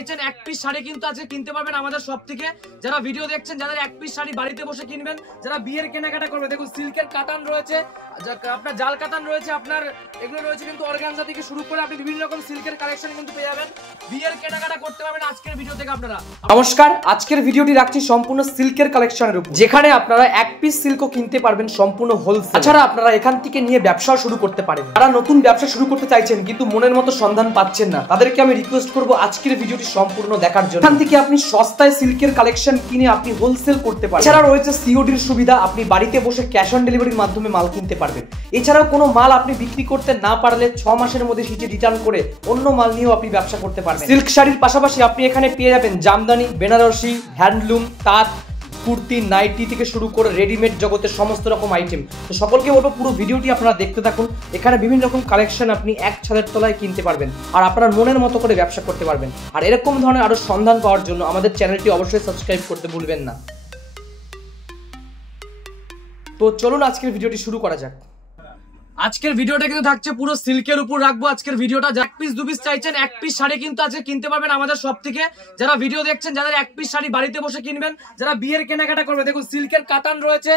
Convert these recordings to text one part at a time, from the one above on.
চাইছেন এক পিস শাড়ি কিন্তু আজকে কিনতে পারবেন আমাদের শপ থেকে। যারা ভিডিও দেখছেন, যাদের এক পিস শাড়ি বাড়িতে বসে কিনবেন, যারা বিয়ের কেনাকাটা করবে, দেখুন সিল্কের কাতান রয়েছে, আপনার জাল কাতান রয়েছে, আপনার এগুলো রয়েছে কিন্তু অর্গানজা থেকে শুরু করে আপনি বিভিন্ন রকম সিল্কের কালেকশন কিন্তু পেয়ে যাবেন। বিয়ের কেনাকাটা করতে পারবেন আজকের ভিডিও থেকে আপনারা। নমস্কার, আজকের ভিডিওটি রাখছি সম্পূর্ণ সিল্কের কালেকশনের উপর, যেখানে আপনারা এক পিস সিল্কও কিনতে পারবেন সম্পূর্ণ হোলসেল। তাছাড়া আপনারা এখান থেকে নিয়ে ব্যবসা শুরু করতে পারেন। যারা নতুন ব্যবসা শুরু করতে চাইছেন কিন্তু মনের মতো সন্ধান পাচ্ছেন না, তাদেরকে আমি রিকোয়েস্ট করবো আজকের ভিডিওটি সম্পূর্ণ দেখার জন্য। এখান থেকে আপনি সস্তায় সিল্কের কালেকশন কিনে আপনি হোলসেল করতে পারেন। এছাড়া রয়েছে সিওডির সুবিধা, আপনি বাড়িতে বসে ক্যাশ অন ডেলিভারির মাধ্যমে মাল কিনতে পারবেন। এছাড়াও কোনো মাল আপনি বিক্রি করতে না পারলে 6 মাসের মধ্যে সেটি রিটার্ন করে অন্য মাল নিয়েও আপনি ব্যবসা করতে পারবেন। সিল্ক শাড়ির পাশাপাশি আপনি এখানে পেয়ে যাবেন জামদানি, বেনারসি, হ্যান্ডলুম, তাঁত, কুর্তি, নাইটি থেকে শুরু করে রেডিমেড জগতের সমস্ত রকম আইটেম। তো সকলকে বলবো পুরো ভিডিওটি আপনারা দেখতে থাকুন। এখানে বিভিন্ন রকম কালেকশন আপনি এক ছাদের তলায় কিনতে পারবেন আর আপনার মনের মতো করে ব্যবসা করতে পারবেন। আর এরকম ধরনের আরো সন্ধান পাওয়ার জন্য আমাদের চ্যানেলটি অবশ্যই সাবস্ক্রাইব করতে ভুলবেন না। তো চলুন আজকের ভিডিওটি শুরু করা যাক। আজকের ভিডিওটা কিন্তু থাকছে পুরো সিল্কের উপর রাখবো আজকের ভিডিওটা। এক পিস দু পিস চাইছেন এক পিস শাড়ি কিন্তু আজকে কিনতে পারবেন আমাদের শপ থেকে। যারা ভিডিও দেখছেন, যাদের এক পিস শাড়ি বাড়িতে বসে কিনবেন, যারা বিয়ের কেনাকাটা করবে, দেখুন সিল্কের কাতান রয়েছে,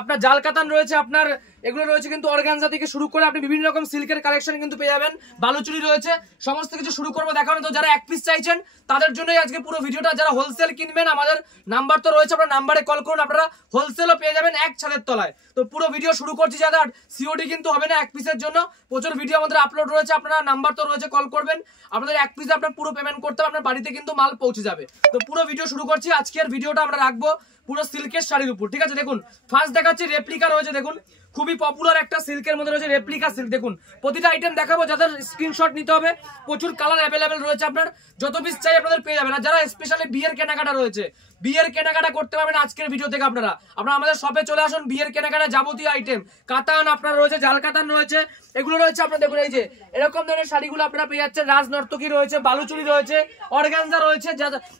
আপনার জাল কাতান রয়েছে, আপনার এগুলো রয়েছে কিন্তু অর্গানজা থেকে শুরু করে আপনি বিভিন্ন রকম সিল্কের কালেকশন কিন্তু পেয়ে যাবেন। বালুচুরি রয়েছে, সমস্ত কিছু শুরু করবো দেখানো। তো যারা এক পিস চাইছেন তাদের জন্যই আজকে পুরো ভিডিওটা। যারা হোলসেল কিনবেন, আমাদের নাম্বার তো রয়েছে, আপনার নাম্বারে কল করুন, আপনারা হোলসেলও পেয়ে যাবেন এক ছাদের তলায়। তো পুরো ভিডিও শুরু করছি। যারা সিওডি কিন্তু হবে না, এক পিসের জন্য প্রচুর ভিডিও আমাদের আপলোড রয়েছে, আপনারা নাম্বার তো রয়েছে, কল করবেন, আপনাদের এক পিসে আপনার পুরো পেমেন্ট করতে হবে, আপনার বাড়িতে কিন্তু মাল পৌঁছে যাবে। তো পুরো ভিডিও শুরু করছি। আজকের ভিডিওটা আমরা রাখবো পুরো সিল্কের শাড়ির উপর, ঠিক আছে। দেখুন ফার্স্ট দেখাচ্ছি রেপ্লিকা রয়েছে, দেখুন খুবই পপুলার একটা সিল্কের মধ্যে রয়েছে রেপ্লিকা সিল্ক। দেখুন প্রতিটা আইটেম দেখাবো, যাদের স্ক্রিনশট নিতে হবে, প্রচুর কালার অ্যাভেলেবেল রয়েছে, আপনার যত পিস চাই আপনাদের পেয়ে যাবেন। আর যারা স্পেশালি বিয়ের কেনাকাটা রয়েছে, বিয়ের কেনাকাটা করতে পারবেন আজকের ভিডিও থেকে আপনারা আমাদের শপে চলে আসুন। বিয়ের কেনাকাটা যাবতীয় আইটেম, কাতান আপনার রয়েছে, জাল কাতান রয়েছে, এগুলো রয়েছে আপনার। দেখুন এই যে এরকম ধরনের শাড়িগুলো আপনারা পেয়ে যাচ্ছেন। রাজনর্তকী রয়েছে, বালুচুরি রয়েছে, অর্গানজা রয়েছে,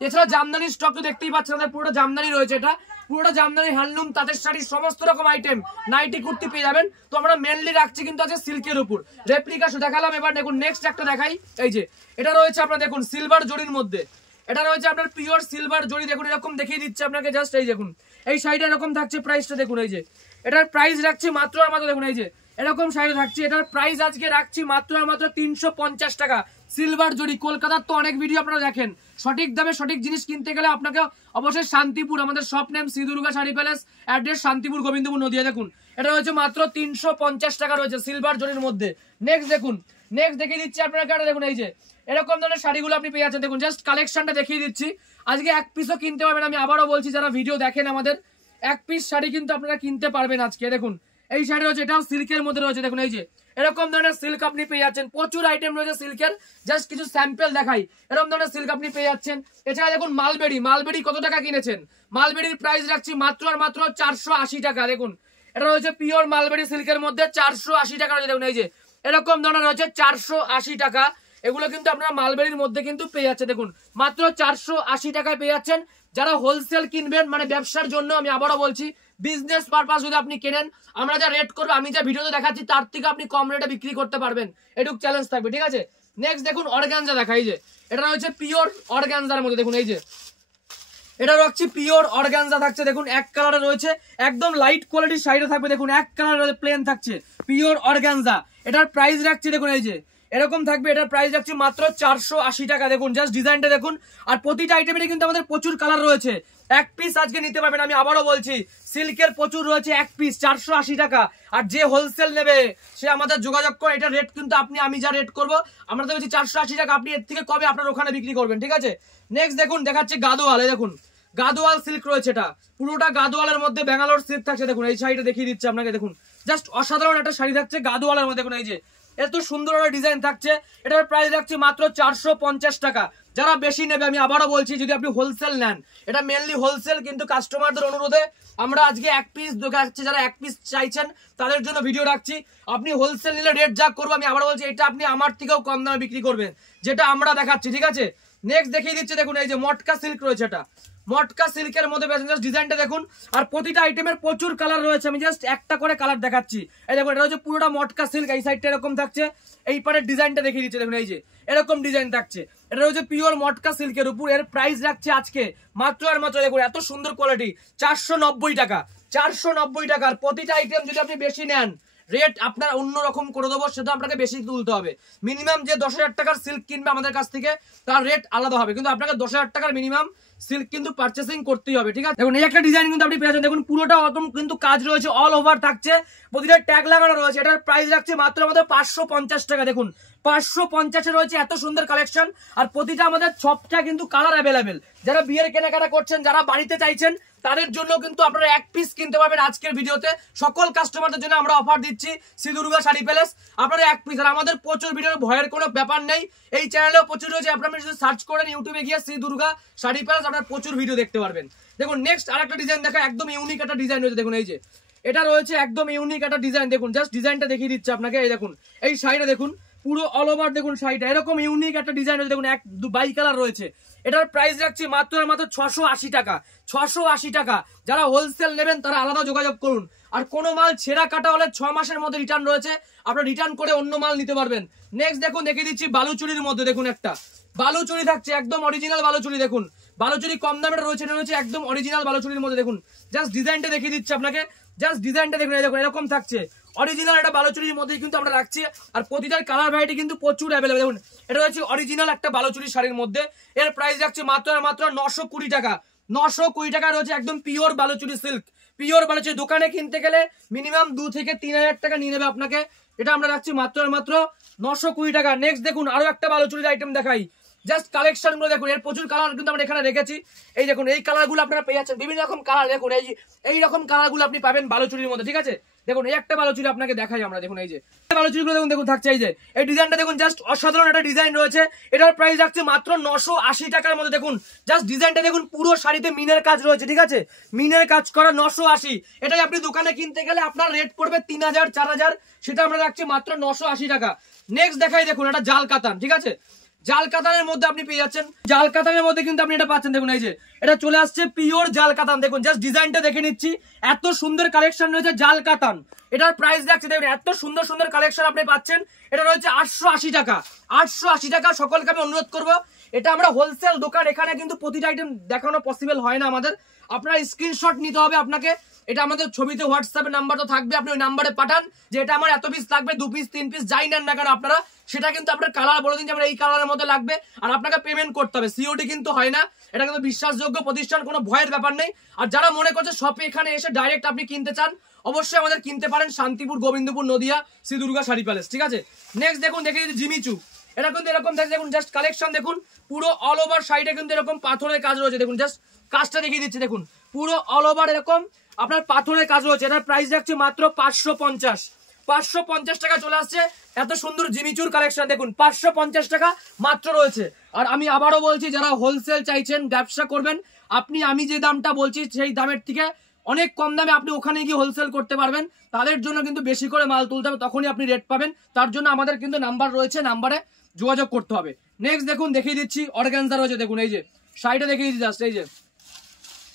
এছাড়া জামদানির স্টক তো দেখতেই পাচ্ছেন, আমাদের পুরোটা জামদানি রয়েছে। এটা পুরোটা জামদানি, হ্যান্ডলুম, তাঁতের শাড়ি, সমস্ত রকম আইটেম, নাইটি, কুর্তি পেয়ে যাবেন। তো আমরা মেনলি রাখছি কিন্তু আছে সিল্কের উপর। রেপ্লিকা দেখালাম, এবার দেখুন নেক্সট একটা দেখাই। এই যে এটা রয়েছে আপনার, দেখুন সিলভার জরির মধ্যে, এটা রয়েছে আপনার পিওর সিলভার জরি। দেখুন এরকম দেখিয়ে দিচ্ছে আপনাকে জাস্ট। এই দেখুন এই শাড়িটা এরকম থাকছে, প্রাইসটা দেখুন। এই যে এটার প্রাইস রাখছি মাত্র আর মাত্র, দেখুন এই যে এরকম শাড়ি থাকছে, এটার প্রাইস আজকে রাখছি মাত্র আর মাত্র 350 টাকা। সিলভার জরি, কলকাতার তো অনেক ভিডিও আপনারা দেখেন। সঠিক দামে সঠিক জিনিস কিনতে গেলে আপনাকে অবশ্যই শান্তিপুর, আমাদের shop name Shri Durga sari palace, address Shantipur, Gobindapur, Nadia. দেখুন এটা রয়েছে মাত্র 350 টাকা রয়েছে সিলভার জরির মধ্যে। নেক্সট দেখুন, নেক্সট দেখিয়ে দিচ্ছি আপনাকে। দেখুন এই যে এরকম ধরনের শাড়িগুলো আপনি পেয়ে যাচ্ছেন। দেখুন জাস্ট কালেকশনটা দেখিয়ে দিচ্ছি। আজকে এক পিসও কিনতে পারবেন। আমি আবারও বলছি, যারা ভিডিও দেখেন আমাদের, এক পিস শাড়ি কিন্তু আপনারা কিনতে পারবেন আজকে। দেখুন এই শাড়ি রয়েছে, এটাও সিল্কের মধ্যে রয়েছে। দেখুন এই যে এরকম ধরনের সিল্ক আপনি পেয়ে যাচ্ছেন, প্রচুর আইটেম রয়েছে সিল্কের। জাস্ট কিছু স্যাম্পল দেখাই, এরকম ধরনের সিল্ক আপনি পেয়ে যাচ্ছেন। এছাড়া দেখুন মালবেরি, মালবেরি কত টাকা কিনেছেন? মালবেরির প্রাইস রাখছি মাত্র আর মাত্র 480 টাকা। দেখুন এটা রয়েছে পিওর মালবেরি সিল্কের মধ্যে, 480 টাকা রয়েছে। দেখুন এই যে এরকম ধরনের রয়েছে 480 টাকা। এগুলো কিন্তু আপনারা মালবেরির মধ্যে কিন্তু পেয়ে যাচ্ছে। দেখুন মাত্র 480 টাকায় পেয়ে যাচ্ছেন। যারা হোলসেল কিনবেন, মানে ব্যবসার জন্য, আমি আবারও বলছি, বিজনেস পারপাস যদি আপনি কেনেন, আমরা যা রেট করবো, আমি যা ভিডিওতে দেখাচ্ছি তার থেকে আপনি কম রেটে বিক্রি করতে পারবেন, এটুক চ্যালেঞ্জ থাকবে, ঠিক আছে। নেক্সট দেখুন অর্গানজা দেখাই। যে এটা রয়েছে পিওর অর্গানজার মধ্যে। দেখুন এই যে এটা রাখছি পিওর অর্গানজা থাকছে। দেখুন এক কালারে রয়েছে, একদম লাইট কোয়ালিটির শাড়িটা থাকবে। দেখুন এক কালারে প্লেন থাকছে, পিওর অর্গানজা। এটার প্রাইস রাখছি, দেখুন এই যে এরকম থাকবে, এটার প্রাইস রাখছি মাত্র 480 টাকা। দেখুন জাস্ট ডিজাইনটা দেখুন। আর প্রতিটা আইটেমেরই কিন্তু আমাদের প্রচুর কালার রয়েছে। এক পিস আজকে নিতে পারবেন, আমি আবারও বলছি, সিল্কের প্রচুর রয়েছে, এক পিস 480 টাকা। আর যে হোলসেল নেবে সে আমাদের যোগাযোগ করে। এটা রেট কিন্তু আমি যা রেট করবো, আমরা তো বলছি 480 টাকা, আপনি এর থেকে কবে আপনার ওখানে বিক্রি করবেন, ঠিক আছে। নেক্সট দেখুন দেখাচ্ছি গাদোয়াল। এই দেখুন গাদোয়াল সিল্ক রয়েছে, এটা পুরোটা গাদোয়ালের মধ্যে ব্যাঙ্গালোর সিল্ক থাকছে। দেখুন এই শাড়িটা দেখিয়ে দিচ্ছে আপনাকে। দেখুন জাস্ট অসাধারণ একটা শাড়ি থাকছে গাদোয়ালের মধ্যে। দেখুন এই যে এত সুন্দর একটা ডিজাইন থাকছে। এটার প্রাইস রাখছি মাত্র 450 টাকা। যারা বেশি নেবে, আমি আবারও বলছি, যদি আপনি হোলসেল নেন, এটা মেনলি হোলসেল, কিন্তু কাস্টমারদের অনুরোধে আমরা আজকে এক পিস দেখাচ্ছি। যারা এক পিস চাইছেন তাদের জন্য ভিডিও রাখছি। আপনি হোলসেল নিলে রেট যা করবো, আমি আবারও বলছি, এটা আপনি আমার থেকেও কম দামে বিক্রি করবেন, যেটা আমরা দেখাচ্ছি, ঠিক আছে। নেক্সট দেখিয়ে দিচ্ছে দেখুন এই যে মটকা সিল্ক রয়েছে, এটা মটকা সিল্কের মধ্যে জাস্ট ডিজাইনটা দেখুন। আর প্রতিটা আইটেমের প্রচুর কালার রয়েছে, আমি জাস্ট একটা করে কালার দেখাচ্ছি। এই দেখুন এটা হচ্ছে পুরোটা মটকা সিল্ক, এই সাইডটা এরকম থাকছে, এই পারের ডিজাইনটা দেখিয়ে দিচ্ছে দেখুন এই যে এরকম ডিজাইন থাকছে। এটা হচ্ছে পিওর মটকা সিল্কের উপর। এর প্রাইস রাখছে আজকে মাত্র আর মাত্র দেখুন এত সুন্দর কোয়ালিটি 490 টাকা, 490 টাকা। আর প্রতিটা আইটেম যদি আপনি বেশি নেন রেট আপনার অন্যরকম করে দেবো, সেটা আপনাকে বেশি তুলতে হবে। মিনিমাম যে 10,000 টাকার সিল্ক কিনবে আমাদের কাছ থেকে তার রেট আলাদা হবে, কিন্তু আপনাকে 10,000 টাকার মিনিমাম সিল্ক কিন্তু পারচেসিং করতেই হবে, ঠিক আছে। দেখুন এই একটা ডিজাইন কিন্তু আপনি পেয়েছেন, দেখুন পুরোটা একদম কিন্তু কাজ রয়েছে, অল ওভার থাকছে, প্রতিটা ট্যাগ লাগানো রয়েছে। এটার প্রাইস রাখছে মাত্র 550 টাকা। দেখুন 550 রয়েছে এত সুন্দর কালেকশন। আর প্রতিটা আমাদের সবটা কিন্তু কালার অ্যাভেলেবেল। যারা বিয়ের কেনাকাটা করছেন, যারা বাড়িতে চাইছেন, তাদের জন্য কিন্তু আপনারা এক পিস কিনতে পারবেন আজকের ভিডিওতে। সকল কাস্টমারদের জন্য আমরা অফার দিচ্ছি শ্রী দুর্গা শাড়ি প্যালেস, আপনারা এক পিস। আর আমাদের প্রচুর ভিডিওর ভয়ের কোনো ব্যাপার নেই, এই চ্যানেলেও প্রচুর রয়েছে, আপনারা যদি সার্চ করেন ইউটিউবে গিয়ে শ্রী দুর্গা শাড়ি প্যালেস আপনারা প্রচুর ভিডিও দেখতে পারবেন। দেখুন নেক্সট আরেকটা ডিজাইন দেখা, একদম ইউনিক একটা ডিজাইন রয়েছে, দেখুন এই যে এটা রয়েছে একদম ইউনিক একটা ডিজাইন। দেখুন জাস্ট ডিজাইনটা দেখিয়ে দিচ্ছে আপনাকে, এই দেখুন এই শাড়িটা দেখুন পুরো অল ওভার, দেখুন শাড়িটা এরকম ইউনিক একটা ডিজাইন রয়েছে, দেখুন এক বাই কালার রয়েছে। এটার প্রাইস রাখছি মাত্র আর মাত্র 680 টাকা, 680 টাকা। যারা হোলসেল নেবেন তারা আলাদা যোগাযোগ করুন। আর কোনো মাল ছেঁড়া কাটা হলে 6 মাসের মধ্যে রিটার্ন রয়েছে, আপনারা রিটার্ন করে অন্য মাল নিতে পারবেন। নেক্সট দেখুন দেখিয়ে দিচ্ছি বালুচুরির মধ্যে, দেখুন একটা বালুচুরি থাকছে, একদম অরিজিনাল বালুচুরি। দেখুন বালুচুরি কম দামের রয়েছে, এটা রয়েছে একদম অরিজিনাল বালুচুরির মধ্যে। দেখুন জাস্ট ডিজাইনটা দেখিয়ে দিচ্ছি আপনাকে, জাস্ট ডিজাইনটা দেখুন, দেখুন এরকম থাকছে অরিজিনাল, এটা বালুচুরির মধ্যে কিন্তু আমরা রাখছি। আর প্রতিটার কালার ভ্যারাইটি কিন্তু প্রচুর অ্যাভেলেবল। দেখুন এটা হচ্ছে অরিজিনাল একটা বালুচুরি শাড়ির মধ্যে। এর প্রাইস রাখছে মাত্র আর মাত্র 920 টাকা, 920 টাকা রয়েছে একদম pure Baluchari silk, pure Baluchari. দোকানে কিনতে গেলে মিনিমাম 2 থেকে 3,000 টাকা নিয়ে নেবে আপনাকে, এটা আমরা রাখছি মাত্র আর মাত্র 920 টাকা। নেক্সট দেখুন আরো একটা বালুচুরির আইটেম দেখাই, জাস্ট কালেকশন গুলো দেখুন, এর প্রচুর কালার কিন্তু আমরা এখানে রেখেছি। এই দেখুন এই কালার গুলো আপনারা পেয়ে যাচ্ছেন, বিভিন্ন রকম কালার। দেখুন এই রকম কালার গুলো আপনি পাবেন বালুচুরির মধ্যে, ঠিক আছে। দেখুন এই একটা বালুচুরি আপনাকে দেখাই আমরা, দেখুন এই যে বালুচুরি গুলো দেখুন, দেখুন থাকছে এই যে এই ডিজাইনটা দেখুন, জাস্ট অসাধারণ একটা ডিজাইন রয়েছে। এটার প্রাইস রাখছে মাত্র 980 টাকার মধ্যে। দেখুন জাস্ট ডিজাইনটা দেখুন, পুরো শাড়িতে মিনের কাজ রয়েছে, ঠিক আছে, মিনের কাজ করা 980। এটাই আপনি দোকানে কিনতে গেলে আপনার রেট পড়বে 3,000 4,000, সেটা আমরা রাখছি মাত্র 980 টাকা। নেক্সট দেখাই দেখুন এটা জাল কাতান, ঠিক আছে, জাল কাতানের মধ্যে আপনি পেয়ে যাচ্ছেন, জাল কাতানের মধ্যে কিন্তু আপনি এটা পাচ্ছেন। দেখুন এই যে এটা চলে আসছে পিওর জাল কাতান। দেখুন জাস্ট ডিজাইনটা দেখে নিচ্ছি, এত সুন্দর কালেকশন রয়েছে জাল কাতান। এটার প্রাইস রাখছে দেখুন, এত সুন্দর সুন্দর কালেকশন আপনি পাচ্ছেন। এটা রয়েছে 880 টাকা, 880 টাকা। সকলকে আমি অনুরোধ করবো, এটা আমরা হোলসেল দোকান, এখানে কিন্তু প্রতিটা আইটেম দেখানো পসিবল হয় না আমাদের। আপনার স্ক্রিনশট নিতে হবে আপনাকে, এটা আমাদের ছবিতে হোয়াটসঅ্যাপে নাম্বার তো থাকবে, আপনি ওই নাম্বারে পাঠান যে এটা আমার এত পিস লাগবে, 2 পিস 3 পিস যাই নেন না কেন আপনারা, সেটা কিন্তু আপনার কালার বলে দিন যে আমার এই কালারের মধ্যে লাগবে, আর আপনাকে পেমেন্ট করতে হবে। সিওডি কিন্তু হয় না, এটা কিন্তু বিশ্বাসযোগ্য প্রতিষ্ঠান, কোনো ভয়ের ব্যাপার নেই। আর যারা মনে করছে শপে এখানে এসে ডাইরেক্ট আপনি কিনতে চান, অবশ্যই আমাদের কিনতে পারেন শান্তিপুর, গোবিন্দপুর, নদিয়া, শ্রী দুর্গা শাড়ি প্যালেস, ঠিক আছে। নেক্সট দেখুন দেখে দিচ্ছি জিমিচু, এটা কিন্তু এরকম থাকে, দেখুন জাস্ট কালেকশন দেখুন, পুরো অল ওভার সাইডে কিন্তু এরকম পাথরের কাজ রয়েছে। দেখুন জাস্ট কাজটা দেখিয়ে দিচ্ছি, দেখুন পুরো অল ওভার এরকম আপনার পাথরের কাজ রয়েছে। এটার প্রাইস রাখছে মাত্র 550, 550 টাকা চলে আসছে। এত সুন্দর জিমিচুর কালেকশন দেখুন 550 টাকা মাত্র রয়েছে। আর আমি আবারও বলছি, যারা হোলসেল চাইছেন, ব্যবসা করবেন, আপনি আমি যে দামটা বলছি সেই দামের থেকে অনেক কম দামে আপনি ওখানে গিয়ে হোলসেল করতে পারবেন। তাদের জন্য কিন্তু বেশি করে মাল তুলতে হবে, তখনই আপনি রেট পাবেন। তার জন্য আমাদের কিন্তু নাম্বার রয়েছে, নাম্বারে যোগাযোগ করতে হবে। নেক্সট দেখুন দেখিয়ে দিচ্ছি অর্গানজা রয়েছে, দেখুন এই যে শাড়িটা দেখিয়ে দিচ্ছি, জাস্ট এই যে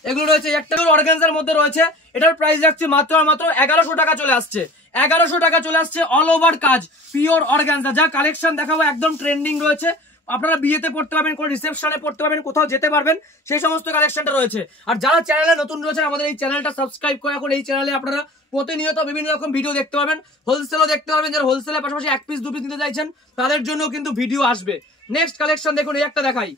এগুলো রয়েছে, একটা অর্গানজার মধ্যে রয়েছে। এটার প্রাইস রাখছি মাত্র আর মাত্র 1100 টাকা চলে আসছে, 1100 টাকা চলে আসছে। অল ওভার কাজ পিওর অর্গানজা, যা কালেকশন দেখাবো একদম ট্রেন্ডিং রয়েছে। আপনারা বিয়েতে পড়তে পারবেন, কোনো রিসেপশনে পড়তে পারবেন, কোথাও যেতে পারবেন, সেই সমস্ত কালেকশনটা রয়েছে। আর যারা চ্যানেলে নতুন রয়েছেন, আমাদের এই চ্যানেলটা সাবস্ক্রাইব করে রাখুন। এই চ্যানেলে আপনারা প্রতিনিয়ত বিভিন্ন রকম ভিডিও দেখতে পাবেন, হোলসেলও দেখতে পারবেন। যারা হোলসেলের পাশাপাশি 1 পিস 2 পিস নিতে চাইছেন, তাদের জন্য কিন্তু ভিডিও আসবে। নেক্সট কালেকশন দেখুন, এই একটা দেখাই,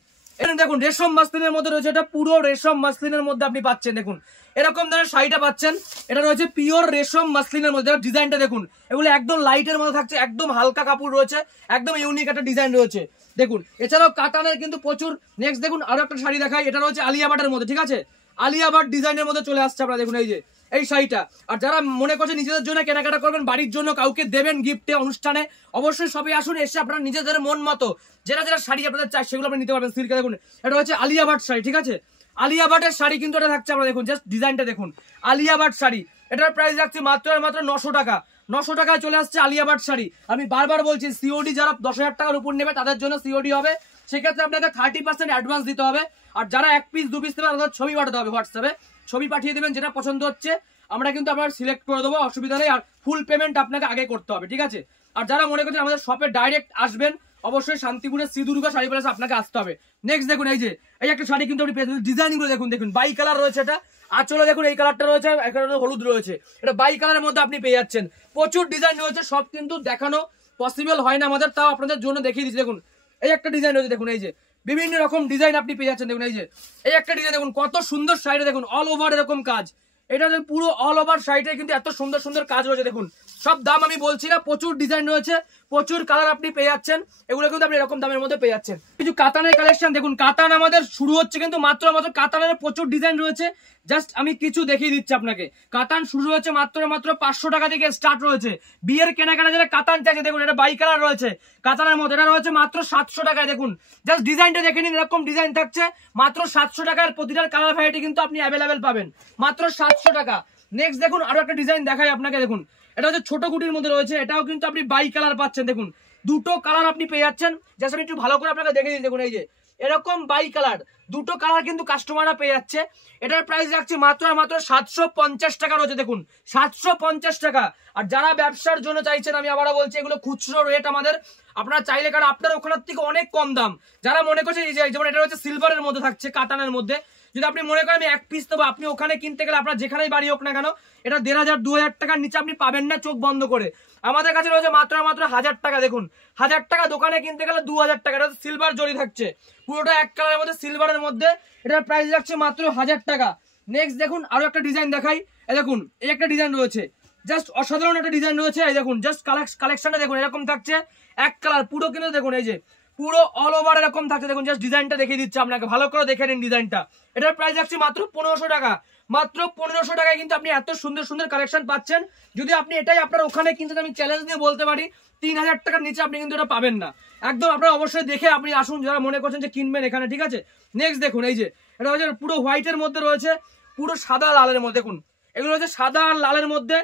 দেখুন রেশম মাসলিনের মধ্যে রয়েছে, এটা পুরো রেশম মাসলিনের মধ্যে আপনি পাচ্ছেন। দেখুন এরকম ধরনের শাড়িটা পাচ্ছেন, এটা রয়েছে পিওর রেশম মাসলিনের মধ্যে। ডিজাইনটা দেখুন, এগুলো একদম লাইটের মধ্যে থাকছে, একদম হালকা কাপড় রয়েছে, একদম ইউনিক একটা ডিজাইন রয়েছে। দেখুন এছাড়াও কাতানের কিন্তু প্রচুর। নেক্সট দেখুন আরো একটা শাড়ি দেখাই, এটা রয়েছে আলিয়া ভাটের মধ্যে, ঠিক আছে, আলিয়া ভাট ডিজাইনের মধ্যে চলে আসছে আপনারা। দেখুন এই যে এই শাড়িটা। আর যারা মনে করছে নিজেদের জন্য কেনাকাটা করবেন, বাড়ির জন্য কাউকে দেবেন গিফটে, অনুষ্ঠানে, অবশ্যই সবাই আসুন, এসে আপনারা নিজেদের মন মতো যেটা যেটা শাড়ি আপনাদের চাই সেগুলো আপনি নিতে পারবেন সিল্কে। দেখুন এটা হচ্ছে আলিয়া ভাট শাড়ি, ঠিক আছে, আলিয়া ভাটের শাড়ি কিন্তু এটা থাকছে। আপনারা দেখুন জাস্ট ডিজাইনটা দেখুন, আলিয়া ভাট শাড়ি। এটার প্রাইস রাখছি মাত্র আর মাত্র 900 টাকা, 900 টাকায় চলে আসছে আলিয়া ভাট শাড়ি। আমি বারবার বলছি, সিওডি যারা 10,000 টাকার উপর নেবে তাদের জন্য সিওডি হবে, সেক্ষেত্রে আপনাকে 30% অ্যাডভান্স দিতে হবে। আর যারা 1 পিস 2 পিস নেবেন তাদের ছবি পাঠাতে হবে হোয়াটসঅ্যাপে, ছবি পাঠিয়ে দেবেন যেটা পছন্দ হচ্ছে, আমরা কিন্তু আপনার সিলেক্ট করে দেবো, অসুবিধা নেই। আর ফুল পেমেন্ট আপনাকে আগে করতে হবে, ঠিক আছে। আর যারা মনে করছেন আমাদের শপে ডাইরেক্ট আসবেন, অবশ্যই শান্তিপুরের শ্রী দুর্গা শাড়ি প্যালেসে আপনাকে আসতে হবে। নেক্সট দেখুন এই যে এই একটা শাড়ি কিন্তু আপনি পেয়ে যাবেন, ডিজাইন গুলো দেখুন, দেখুন বাই কালার রয়েছে, এটা আঁচলে দেখুন এই কালারটা রয়েছে, এখানে হলুদ রয়েছে, এটা বাই কালারের মধ্যে আপনি পেয়ে যাচ্ছেন। প্রচুর ডিজাইন রয়েছে, সব কিন্তু দেখানো পসিবল হয় না আমাদের, তাও আপনাদের জন্য দেখিয়ে দিচ্ছি। দেখুন এই একটা ডিজাইন রয়েছে, দেখুন এই যে বিভিন্ন রকম ডিজাইন আপনি পেয়ে যাচ্ছেন। দেখুন এই যে এই একটা ডিজাইন দেখুন, কত সুন্দর শাড়িটা দেখুন, অল ওভার এরকম কাজ, এটা পুরো অল ওভার শাড়িটা কিন্তু এত সুন্দর সুন্দর কাজ রয়েছে। দেখুন সব দাম আমি বলছি না, প্রচুর ডিজাইন রয়েছে, প্রচুর কালার আপনি পেয়ে যাচ্ছেন, এগুলো কিন্তু আপনি এরকম দামের মধ্যে পেয়ে যাচ্ছেন। কিছু কাতানের কালেকশন দেখুন, কাতান আমাদের শুরু হচ্ছে কিন্তু মাত্র কাতানের প্রচুর ডিজাইন রয়েছে, জাস্ট আমি কিছু দেখিয়ে দিচ্ছি আপনাকে। কাতান শুরু হচ্ছে মাত্র 500 টাকা থেকে স্টার্ট রয়েছে। বিয়ের কেনাকাটা যারা কাতান চাইছে, দেখুন এটা বাই কালার রয়েছে কাতানের মধ্যে, এটা রয়েছে মাত্র 700 টাকায়। দেখুন জাস্ট ডিজাইনটা দেখে নিন, এরকম ডিজাইন থাকছে মাত্র 700 টাকার, প্রতিটার কালার ভ্যারাইটি কিন্তু আপনি অ্যাভেলেবেল পাবেন মাত্র 700 টাকা। নেক্সট দেখুন আরো একটা ডিজাইন দেখাই আপনাকে, দেখুন এটা হচ্ছে ছোট কুটির মধ্যে রয়েছে, এটাও কিন্তু আপনি বাই কালার পাচ্ছেন। দেখুন দুটো কালার আপনি পেয়ে যাচ্ছেন, জাস্ট আমি একটু ভালো করে আপনাকে দেখে দিন। দেখুন এই যে এরকম বাই কালার, দুটো কালার কিন্তু কাস্টমাররা পেয়ে যাচ্ছে। এটার প্রাইস রাখছি মাত্র 750 টাকা রয়েছে। দেখুন 750 টাকা। আর যারা ব্যবসার জন্য চাইছেন, আমি আবারও বলছি এগুলো খুচরো রেট আমাদের, আপনারা চাইলে, কারণ আপনার ওখানের থেকে অনেক কম দাম। যারা মনে করছেন এই যে যেমন এটা হচ্ছে সিলভারের মধ্যে থাকছে, কাতানের মধ্যে, যদি আপনি মনে করেন আমি 1 পিস দেবো, আপনি ওখানে কিনতে গেলে আপনার যেখানেই বাড়ি হোক না কেন, এটা 1500-2000 টাকার নিচে আপনি পাবেন না চোখ বন্ধ করে। আমাদের কাছে রয়েছে মাত্র 1000 টাকা। দেখুন 1000 টাকা দোকানে কিনতে গেলে 2000 টাকা। এটা সিলভার জরি থাকছে, পুরোটা এক কালারের মধ্যে সিলভারের মধ্যে, এটার প্রাইস রাখছে মাত্র 1000 টাকা। নেক্সট দেখুন আরো একটা ডিজাইন দেখাই, এই দেখুন এই একটা ডিজাইন রয়েছে, জাস্ট অসাধারণ একটা ডিজাইন রয়েছে। এই দেখুন জাস্ট কালেকশনটা দেখুন, এরকম থাকছে এক কালার পুরো, কিন্তু দেখুন এই যে পুরো অল ওভার এরকম থাকছে। দেখুন জাস্ট ডিজাইনটা দেখিয়ে দিচ্ছে আপনাকে, ভালো করে দেখে নিন ডিজাইনটা। এটার প্রাইস রাখছি মাত্র 1500 টাকা। মাত্র 1500 টাকায় কিন্তু আপনি এত সুন্দর সুন্দর কালেকশন পাচ্ছেন। যদি আপনি এটাই আপনার ওখানে কিনতে, আমি চ্যালেঞ্জ দিয়ে বলতে পারি 3000 টাকার নিচে আপনি কিন্তু এটা পাবেন না একদম। আপনারা অবশ্যই দেখে আপনি আসুন যারা মনে করছেন যে কিনবেন এখানে, ঠিক আছে। নেক্সট দেখুন এই যে এটা হচ্ছে পুরো হোয়াইটের মধ্যে রয়েছে, পুরো সাদা লালের মধ্যে, দেখুন এগুলো হচ্ছে সাদা আর লালের মধ্যে,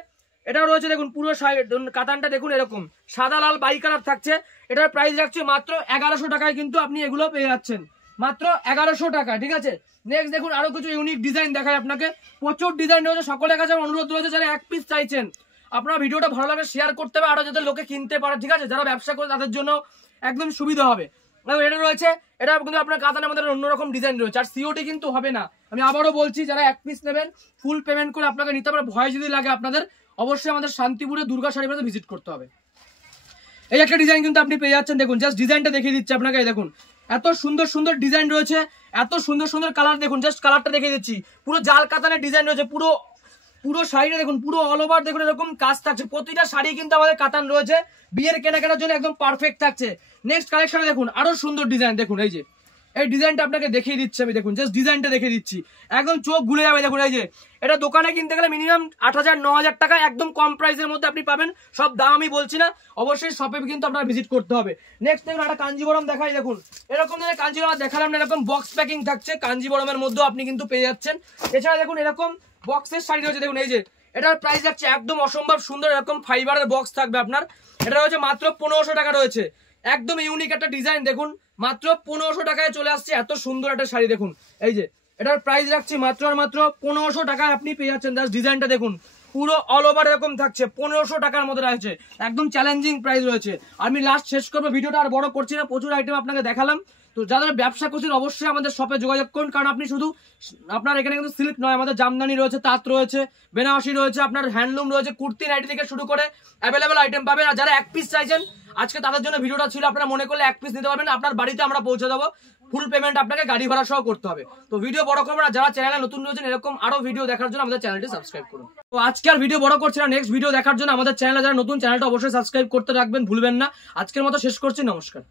এটাও রয়েছে দেখুন পুরো কাতানটা দেখুন এরকম সাদা লাল বাই কালার থাকছে। এটার প্রাইস রাখছে মাত্র 1100 টাকায়, কিন্তু আপনি এগুলো পেয়ে যাচ্ছেন মাত্র 1100 টাকা, ঠিক আছে। নেক্সট দেখুন আরো কিছু ইউনিক ডিজাইন দেখায় আপনাকে, প্রচুর ডিজাইন রয়েছে। সকলের কাছে অনুরোধ রয়েছে যারা 1 পিস চাইছেন, আপনারা ভিডিওটা ভালো লাগে শেয়ার করতে হবে, আরো যাতে লোকে কিনতে পারে, ঠিক আছে। যারা ব্যবসা করে তাদের জন্য একদম সুবিধা হবে। এটা রয়েছে, এটা কিন্তু আপনার কাতানের মধ্যে অন্যরকম ডিজাইন রয়েছে, আর সিওটি কিন্তু হবে না। আমি আবারও বলছি যারা 1 পিস নেবেন ফুল পেমেন্ট করে আপনাকে নিতে পারে। ভয় যদি লাগে আপনাদের, অবশ্যই আমাদের শান্তিপুরে দুর্গা শাড়ি প্যালেসে ভিজিট করতে হবে। এই একটা ডিজাইন কিন্তু আপনি পেয়ে যাচ্ছেন, দেখুন জাস্ট ডিজাইনটা দেখিয়ে দিচ্ছি আপনাকে। দেখুন এত সুন্দর সুন্দর ডিজাইন রয়েছে, এত সুন্দর সুন্দর কালার, দেখুন জাস্ট কালারটা দেখিয়ে দিচ্ছি। পুরো জাল কাতানের ডিজাইন রয়েছে, পুরো শাড়িটা দেখুন, পুরো অল ওভার দেখুন এরকম কাজ থাকছে। প্রতিটা শাড়ি কিন্তু আমাদের কাতান রয়েছে, বিয়ের কেনাকাটার জন্য একদম পারফেক্ট থাকছে। নেক্সট কালেকশনে দেখুন আরো সুন্দর ডিজাইন, দেখুন এই যে এই ডিজাইনটা আপনাকে দেখিয়ে দিচ্ছি আমি। দেখুন জাস্ট ডিজাইনটা দেখিয়ে দিচ্ছি, একদম চোখ ঘুরে যাবে। দেখুন এই যে এটা দোকানে কিনতে গেলে মিনিমাম 8000-9000 টাকা, একদম কম প্রাইসের মধ্যে আপনি পাবেন। সব দাম আমি বলছি না, অবশ্যই শপে কিন্তু আপনার ভিজিট করতে হবে। নেক্সট দেখুন একটা কাঞ্জিবরম দেখাই, দেখুন এরকম ধরনের কাঞ্জিবরম দেখালাম না, এরকম বক্স প্যাকিং থাকছে কাঞ্জিবরমের মধ্যেও আপনি কিন্তু পেয়ে যাচ্ছেন। এছাড়া দেখুন এরকম বক্সের শাড়ি রয়েছে, দেখুন এই যে এটার প্রাইস যাচ্ছে একদম অসম্ভব সুন্দর, এরকম ফাইবারের বক্স থাকবে আপনার। এটা রয়েছে মাত্র 1500 টাকা রয়েছে, একদম ইউনিক একটা ডিজাইন। দেখুন মাত্র 1500 টাকায় চলে আসছে এত সুন্দর একটা শাড়ি। দেখুন এই যে এটার প্রাইস রাখছি মাত্র 1500 টাকায় আপনি পেয়ে যাচ্ছেন। জাস্ট ডিজাইনটা দেখুন, পুরো অল ওভার এরকম থাকছে, 1500 টাকার মধ্যে রয়েছে, একদম চ্যালেঞ্জিং প্রাইস রয়েছে। আমি লাস্ট শেষ করবো, ভিডিওটা আর বড় করছি না, প্রচুর আইটেম আপনাকে দেখালাম। তো যারা ব্যবসা করছেন অবশ্যই আমাদের শপে যোগাযোগ করুন, কারণ আপনি শুধু আপনার এখানে কিন্তু সিল্ক নয়, আমাদের জামদানি রয়েছে, তাঁত রয়েছে, বেনারসি রয়েছে, আপনার হ্যান্ডলুম রয়েছে, কুর্তি নাইটি থেকে শুরু করে অ্যাভেলেবেল আইটেম পাবেন। আর যারা 1 পিস চাইছেন, আজকে তাদের জন্য ভিডিওটা ছিল। আপনারা মনে করলে 1 পিস নিতে পারবেন, আপনার বাড়িতে আমরা পৌঁছে দেবো, ফুল পেমেন্ট আপনাকে গাড়ি ভাড়া সহ করতে হবে। তো ভিডিও বড় করবেন না, যারা চ্যানেলে নতুন রয়েছেন এরকম আরো ভিডিও দেখার জন্য আমাদের চ্যানেলটি সাবস্ক্রাইব করুন। তো আজকে আর ভিডিও বড় করছি না, নেক্সট ভিডিও দেখার জন্য আমাদের চ্যানেলে যারা নতুন, চ্যানেলটা অবশ্যই সাবস্ক্রাইব করতে রাখবেন, ভুলবেন না। আজকের মতো শেষ করছি, নমস্কার।